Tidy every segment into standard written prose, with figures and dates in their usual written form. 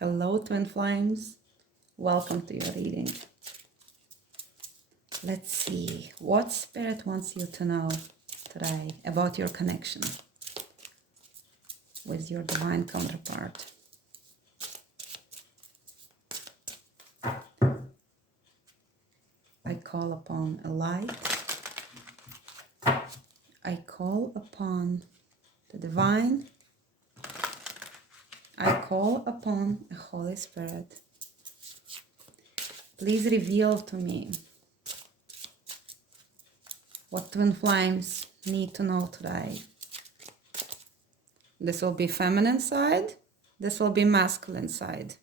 Hello, Twin Flames. Welcome to your reading. Let's see what Spirit wants you to know today about your connection with your divine counterpart. I call upon a light. I call upon the divine. I call upon a Holy Spirit. Please reveal to me what Twin Flames need to know today. This will be feminine side. This will be masculine side.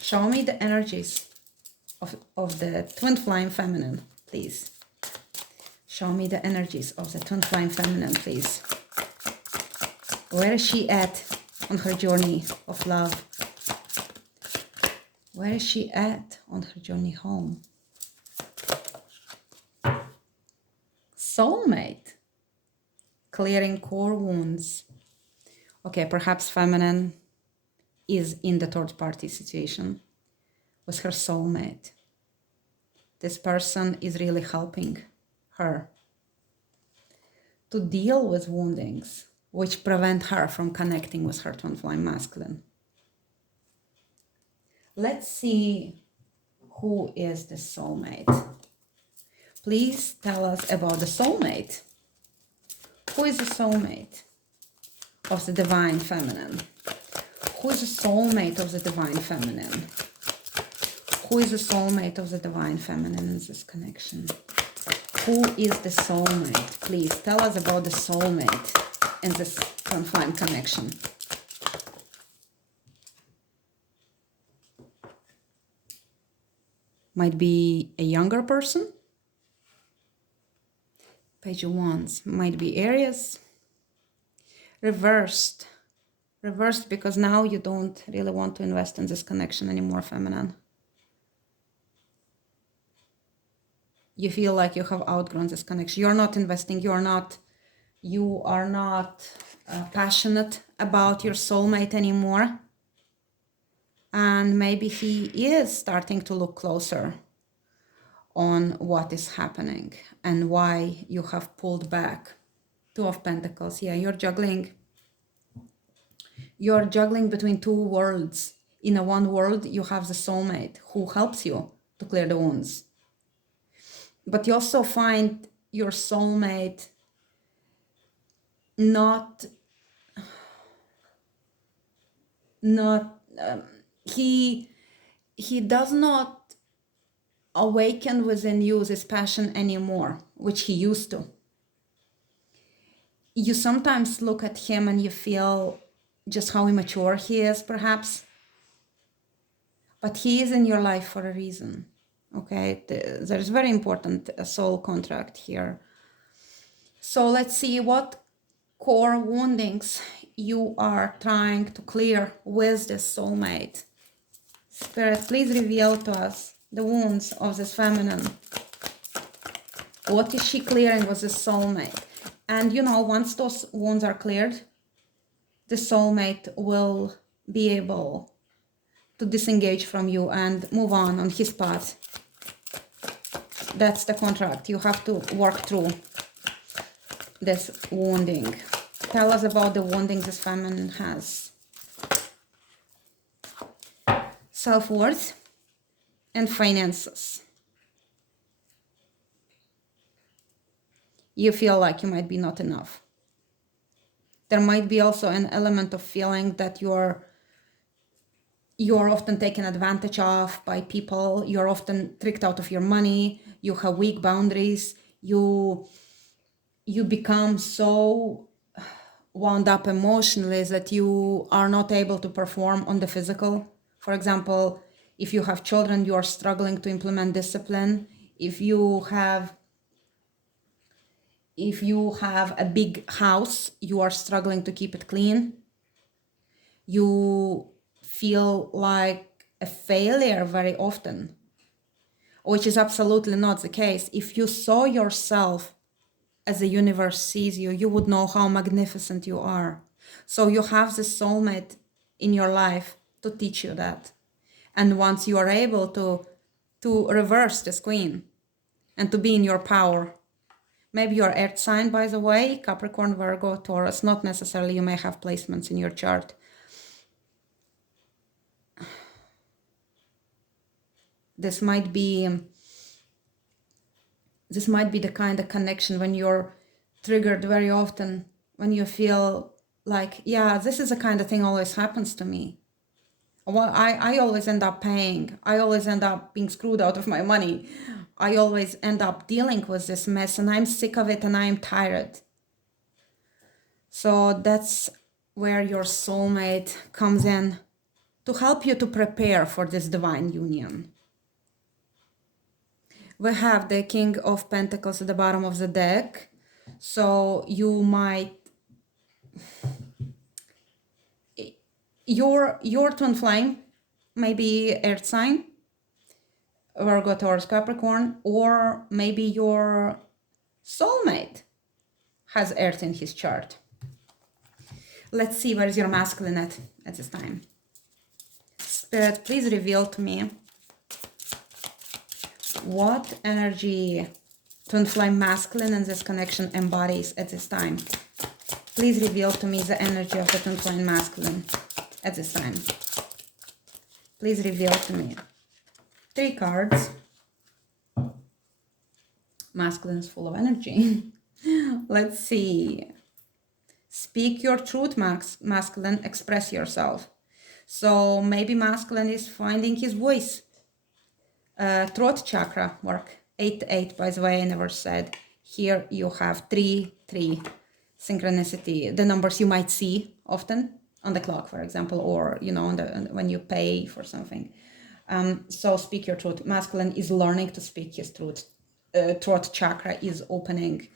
Show me the energies of the Twin Flame feminine, please. Show me the energies of the Twin Flame feminine, please. Where is she at on her journey of love? Where is she at on her journey home? Soulmate. Clearing core wounds. Okay, perhaps feminine is in the third party situation with her soulmate. This person is really helping her to deal with woundings which prevent her from connecting with her twin flame masculine. Let's see who is the soulmate. Please tell us about the soulmate. Who is the soulmate of the divine feminine? Who is the soulmate of the divine feminine? Who is the soulmate of the divine feminine in this connection? Who is the soulmate? Please tell us about the soulmate in this twin flame connection. Might be a younger person. Page of Wands. Might be Aries. Reversed because now you don't really want to invest in this connection anymore, feminine. You feel like you have outgrown this connection. You're not investing. You are not passionate about your soulmate anymore. And maybe he is starting to look closer on what is happening and why you have pulled back. Two of Pentacles. Yeah, you're juggling between two worlds. In a one world, you have the soulmate who helps you to clear the wounds. But you also find your soulmate he does not awaken within you this passion anymore, which he used to. You sometimes look at him and you feel just how immature he is, perhaps. But he is in your life for a reason. Okay, there is very important soul contract here. So let's see what core woundings you are trying to clear with this soulmate. Spirit, please reveal to us the wounds of this feminine. What is she clearing with this soulmate? And once those wounds are cleared, the soulmate will be able to disengage from you and move on his path. That's the contract. You have to work through this wounding. Tell us about the wounding this feminine has. Self-worth and finances. You feel like you might be not enough. There might be also an element of feeling that you're often taken advantage of by people. You're often tricked out of your money. You have weak boundaries. You become so wound up emotionally that you are not able to perform on the physical. For example, if you have children, you are struggling to implement discipline. If you have a big house, you are struggling to keep it clean. You feel like a failure very often, which is absolutely not the case. If you saw yourself as the universe sees you, you would know how magnificent you are. So you have this soulmate in your life to teach you that. And once you are able to reverse this queen and to be in your power, maybe your earth sign, by the way, Capricorn, Virgo, Taurus, not necessarily, you may have placements in your chart. This might be the kind of connection when you're triggered very often, when you feel like, yeah, this is the kind of thing always happens to me. Well, I always end up paying. I always end up being screwed out of my money. I always end up dealing with this mess, and I'm sick of it and I'm tired. So that's where your soulmate comes in to help you to prepare for this divine union. We have the King of Pentacles at the bottom of the deck. So you might, your twin flame, maybe earth sign, Virgo, Taurus, Capricorn, or maybe your soulmate has earth in his chart. Let's see, where is your masculine at this time? Spirit, please reveal to me what energy twin flame masculine in this connection embodies at this time. Please reveal to me the energy of the twin flame masculine at this time. Please reveal to me. 3 cards. Masculine is full of energy. Let's see. Speak your truth, masculine. Express yourself. So maybe masculine is finding his voice. Throat chakra work. 8-8, by the way, I never said. Here you have 3-3 synchronicity. The numbers you might see often on the clock, for example, or, you know, when you pay for something. So speak your truth. Masculine is learning to speak his truth. Throat chakra is opening.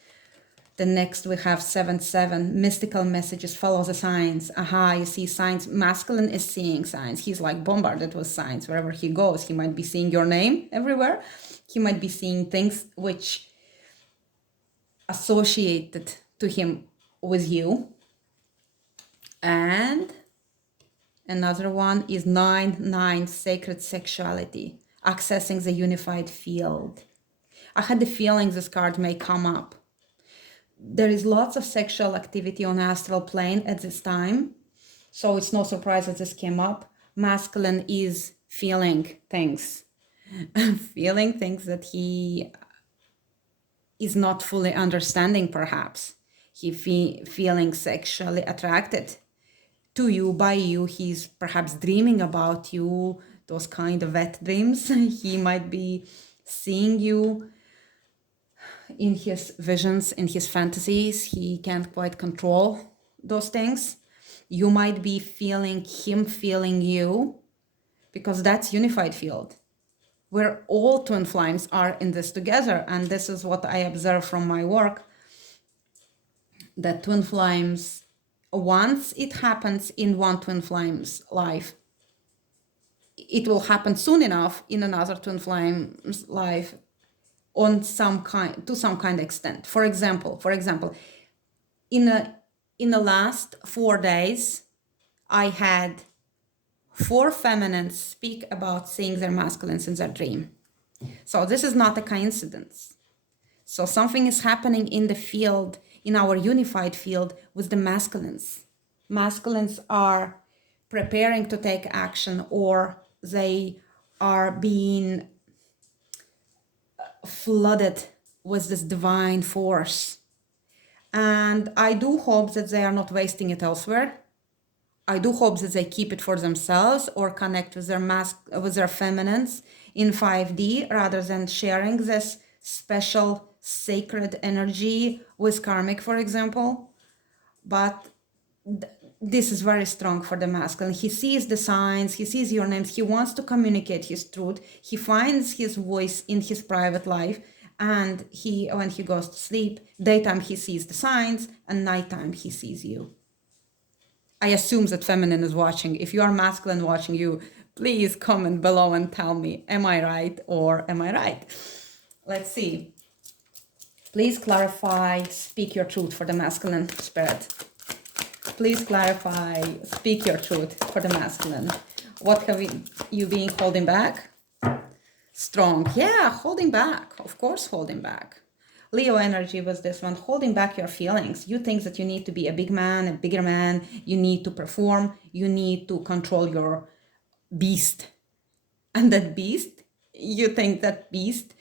The next we have 7-7, mystical messages, follow the signs. Aha, you see signs. Masculine is seeing signs. He's like bombarded with signs wherever he goes. He might be seeing your name everywhere. He might be seeing things which associated to him with you. And another one is 9-9, sacred sexuality, accessing the unified field. I had the feeling this card may come up. There is lots of sexual activity on astral plane at this time. So it's no surprise that this came up. Masculine is feeling things. Feeling things that he is not fully understanding, perhaps. He feeling sexually attracted to you, by you. He's perhaps dreaming about you, those kind of wet dreams. He might be seeing you in his visions, in his fantasies. He can't quite control those things. You might be feeling him feeling you, because that's unified field where all twin flames are in this together. And this is what I observe from my work, that twin flames, once it happens in one twin flame's life, it will happen soon enough in another twin flame's life on to some kind of extent. For example, in the last 4 days, I had 4 feminines speak about seeing their masculines in their dream. So this is not a coincidence. So something is happening in the field, in our unified field, with the masculines. Masculines are preparing to take action, or they are being flooded with this divine force. And I do hope that they are not wasting it elsewhere. I do hope that they keep it for themselves or connect with their feminines in 5D, rather than sharing this special sacred energy with karmic, for example. But this is very strong for the masculine. He sees the signs, he sees your names, he wants to communicate his truth. He finds his voice in his private life, and when he goes to sleep, daytime he sees the signs, and nighttime he sees you. I assume that feminine is watching. If you are masculine watching you, please comment below and tell me, am I right or am I right? Let's see. Please clarify, speak your truth for the masculine spirit. Please clarify, speak your truth for the masculine. What have you been holding back? Strong. Yeah, holding back. Of course, holding back. Leo energy was this one, holding back your feelings. You think that you need to be a big man, a bigger man. You need to perform. You need to control your beast. And that beast, you think that beast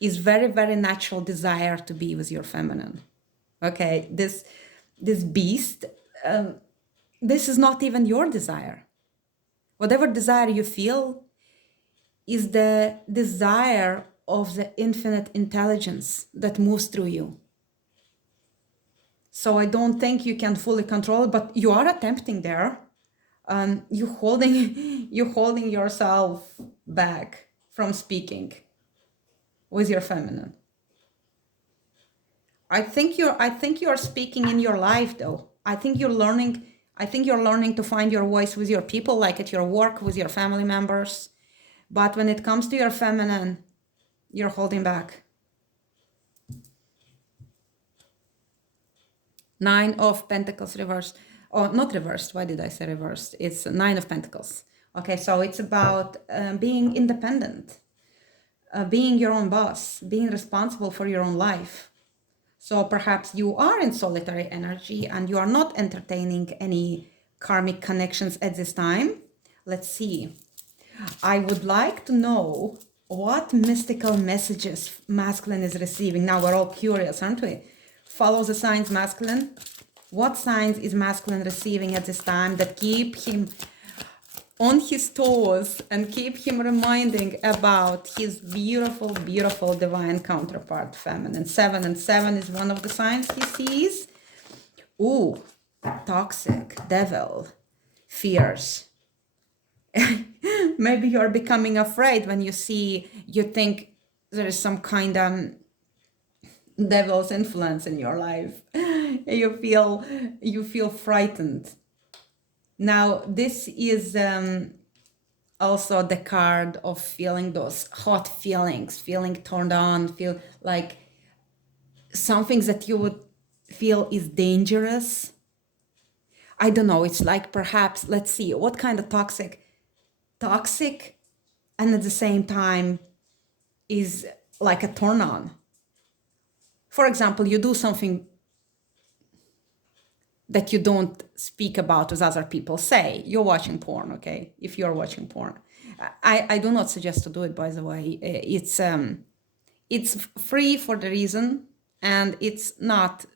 is very, very natural desire to be with your feminine. Okay, this beast, this is not even your desire. Whatever desire you feel is the desire of the infinite intelligence that moves through you. So I don't think you can fully control it, but you are attempting there. You're holding yourself back from speaking with your feminine. I think you're speaking in your life though. I think you're learning to find your voice with your people, like at your work, with your family members. But when it comes to your feminine, you're holding back. 9 of Pentacles reversed. Oh, not reversed. Why did I say reversed? It's 9 of Pentacles. Okay, so it's about being independent, being your own boss, being responsible for your own life. So perhaps you are in solitary energy and you are not entertaining any karmic connections at this time. Let's see. I would like to know what mystical messages masculine is receiving. Now we're all curious, aren't we? Follow the signs, masculine. What signs is masculine receiving at this time that keep him on his toes and keep him reminding about his beautiful, beautiful divine counterpart, feminine? 7 and 7 is one of the signs he sees. Ooh, toxic, devil, fears. Maybe you're becoming afraid when you think there is some kind of devil's influence in your life. You feel frightened. Now, this is also the card of feeling those hot feelings, feeling turned on, feel like something that you would feel is dangerous. I don't know, it's like perhaps, let's see, what kind of toxic, and at the same time is like a turn on. For example, you do something that you don't speak about with other people. Say you're watching porn, okay? If you're watching porn, I do not suggest to do it, by the way. It's free for the reason, and it's not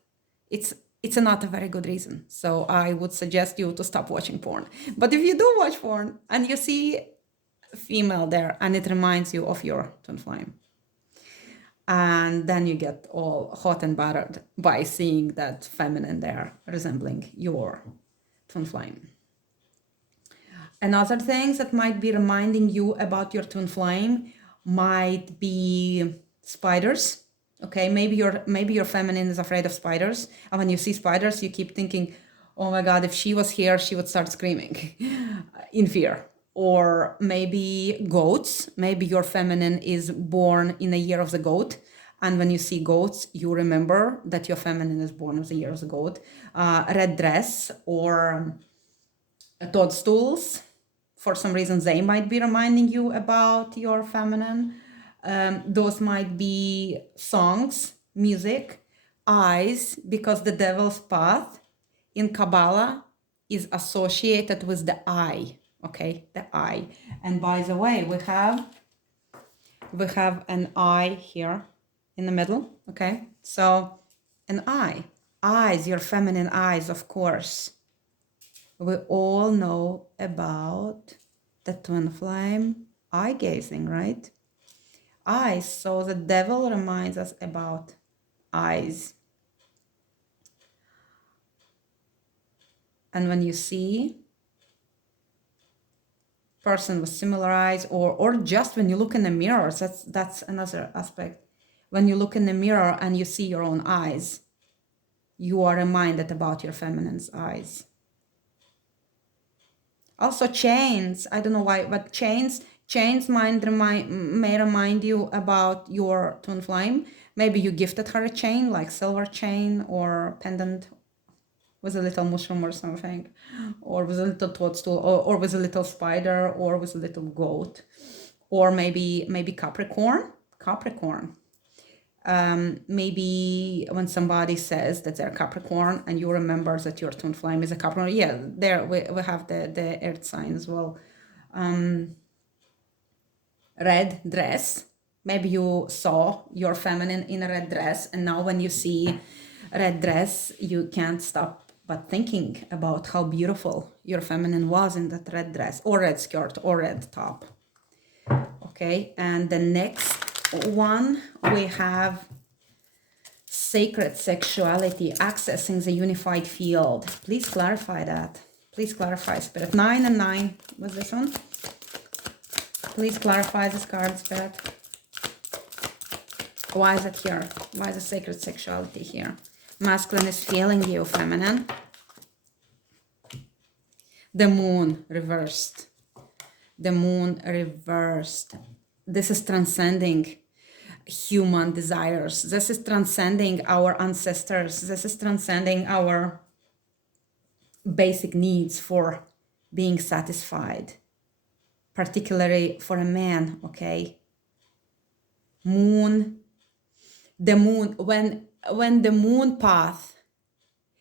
a very good reason. So I would suggest you to stop watching porn. But if you do watch porn and you see a female there and it reminds you of your twin flame, and then you get all hot and bothered by seeing that feminine there resembling your twin flame. Another thing that might be reminding you about your twin flame might be spiders. Okay, maybe your feminine is afraid of spiders, and when you see spiders, you keep thinking, "Oh my God, if she was here, she would start screaming in fear." Or maybe goats. Maybe your feminine is born in a year of the goat, and when you see goats, you remember that your feminine is born of the year of the goat. Red dress or toadstools. For some reason, they might be reminding you about your feminine. Those might be songs, music, eyes, because the devil's path in Kabbalah is associated with the eye. Okay, the eye. And by the way, we have an eye here in the middle. Okay, so an eye, eyes, your feminine eyes, of course. We all know about the twin flame eye gazing, right? Eyes. So the devil reminds us about eyes. And when you see person with similar eyes, or just when you look in the mirror, that's another aspect. When you look in the mirror and you see your own eyes, you are reminded about your feminine's eyes. Also chains, I don't know why, but chains may remind you about your twin flame. Maybe you gifted her a chain, like silver chain or pendant, with a little mushroom or something, or with a little toadstool, or with a little spider, or with a little goat, or maybe Capricorn. Maybe when somebody says that they're Capricorn and you remember that your twin flame is a Capricorn, yeah, there we have the earth sign as well. Red dress. Maybe you saw your feminine in a red dress, and now when you see red dress, you can't stop but thinking about how beautiful your feminine was in that red dress, or red skirt, or red top. Okay, and the next one we have sacred sexuality, accessing the unified field. Please clarify that. Please clarify, Spirit. 9 and 9 was this one. Please clarify this card, Spirit. Why is it here? Why is the sacred sexuality here? Masculine is feeling you, feminine. The moon reversed. The moon reversed. This is transcending human desires. This is transcending our ancestors. This is transcending our basic needs for being satisfied, particularly for a man, okay? Moon, the moon, when the moon path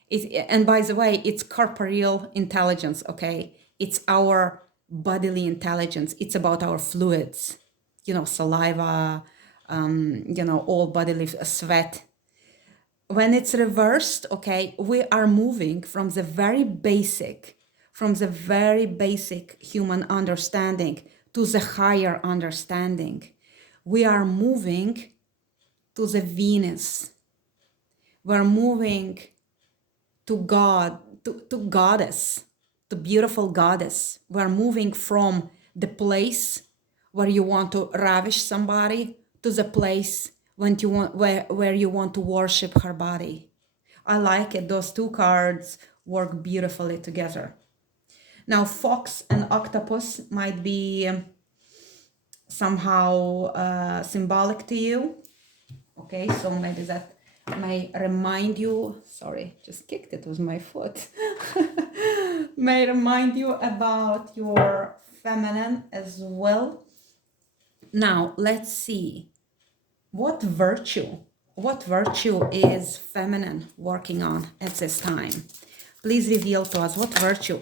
is, and by the way, it's corporeal intelligence, okay? It's our bodily intelligence. It's about our fluids, you know, saliva, you know, all bodily sweat. When it's reversed, okay, we are moving from the very basic human understanding to the higher understanding. We are moving to the Venus. We're moving to God, to goddess, to beautiful goddess. We're moving from the place where you want to ravish somebody to the place when you want, where you want to worship her body. I like it. Those two cards work beautifully together. Now, fox and octopus might be somehow symbolic to you. Okay, so maybe that may remind you, sorry, just kicked it with my foot, may remind you about your feminine as well. Now, let's see. What virtue is feminine working on at this time? Please reveal to us what virtue.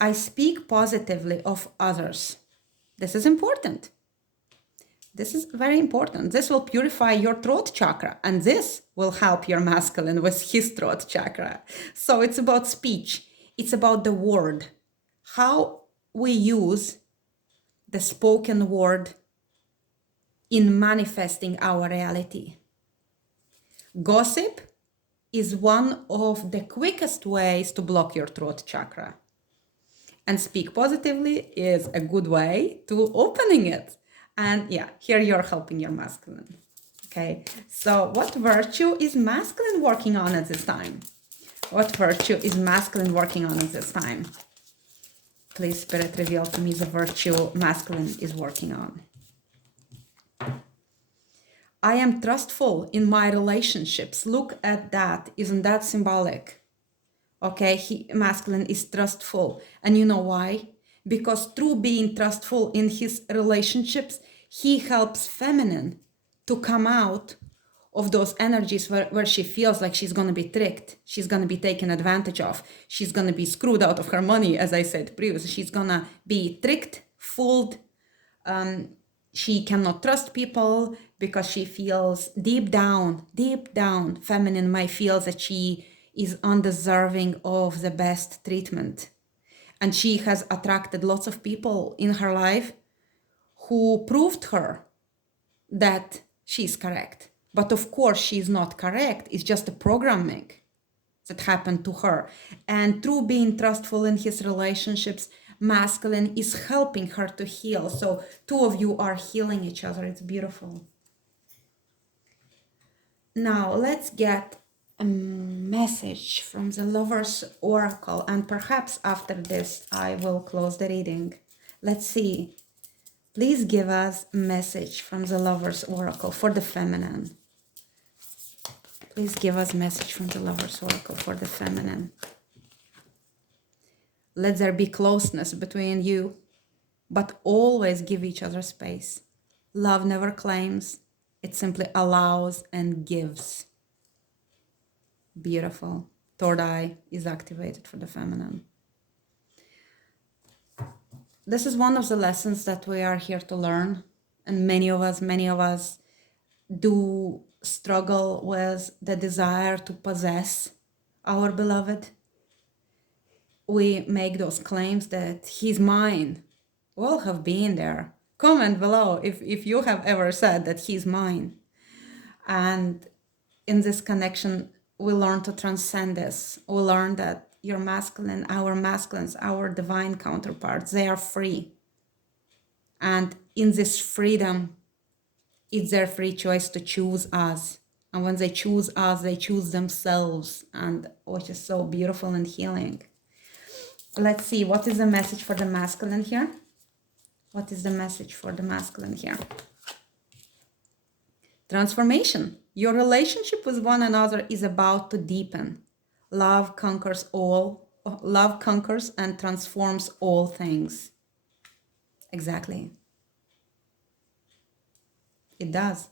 I speak positively of others. This is important. This is very important. This will purify your throat chakra, and this will help your masculine with his throat chakra. So it's about speech. It's about the word. How we use the spoken word in manifesting our reality. Gossip is one of the quickest ways to block your throat chakra. And speak positively is a good way to opening it. And yeah, here you're helping your masculine. Okay, so what virtue is masculine working on at this time? What virtue is masculine working on at this time? Please, Spirit, reveal to me the virtue masculine is working on. I am trustful in my relationships. Look at that. Isn't that symbolic? Okay, masculine is trustful. And you know why? Because through being trustful in his relationships, he helps feminine to come out of those energies where she feels like she's going to be tricked. She's going to be taken advantage of. She's going to be screwed out of her money, as I said previously. She's going to be tricked, fooled. She cannot trust people because she feels deep down, feminine might feel that she is undeserving of the best treatment. And she has attracted lots of people in her life who proved her that she's correct. But of course, she's not correct. It's just a programming that happened to her. And through being trustful in his relationships, masculine is helping her to heal. So two of you are healing each other. It's beautiful. Now let's get a message from the Lover's Oracle, and perhaps after this I will close the reading. Let's see. Please give us a message from the Lover's Oracle for the feminine. Please give us message from the Lover's Oracle for the feminine. Let there be closeness between you, but always give each other space. Love never claims, it simply allows and gives. Beautiful. Third eye is activated for the feminine. This is one of the lessons that we are here to learn. And many of us do struggle with the desire to possess our beloved. We make those claims that he's mine. We all have been there. Comment below if you have ever said that he's mine. And in this connection, we learn to transcend this. We learn that your masculine, our masculines, our divine counterparts, they are free. And in this freedom, it's their free choice to choose us. And when they choose us, they choose themselves, and which is so beautiful and healing. Let's see, what is the message for the masculine here? What is the message for the masculine here? Transformation. Your relationship with one another is about to deepen. Love conquers all. Love conquers and transforms all things. Exactly. It does.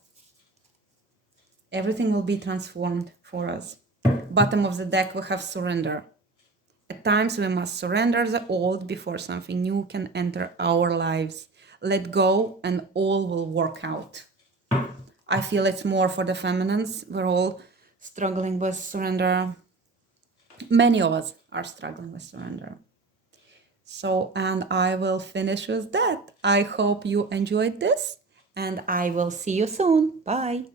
Everything will be transformed for us. Bottom of the deck, we have surrender. At times we must surrender the old before something new can enter our lives. Let go and all will work out. I feel it's more for the feminines. We're all struggling with surrender. Many of us are struggling with surrender. So, and I will finish with that. I hope you enjoyed this, and I will see you soon. Bye.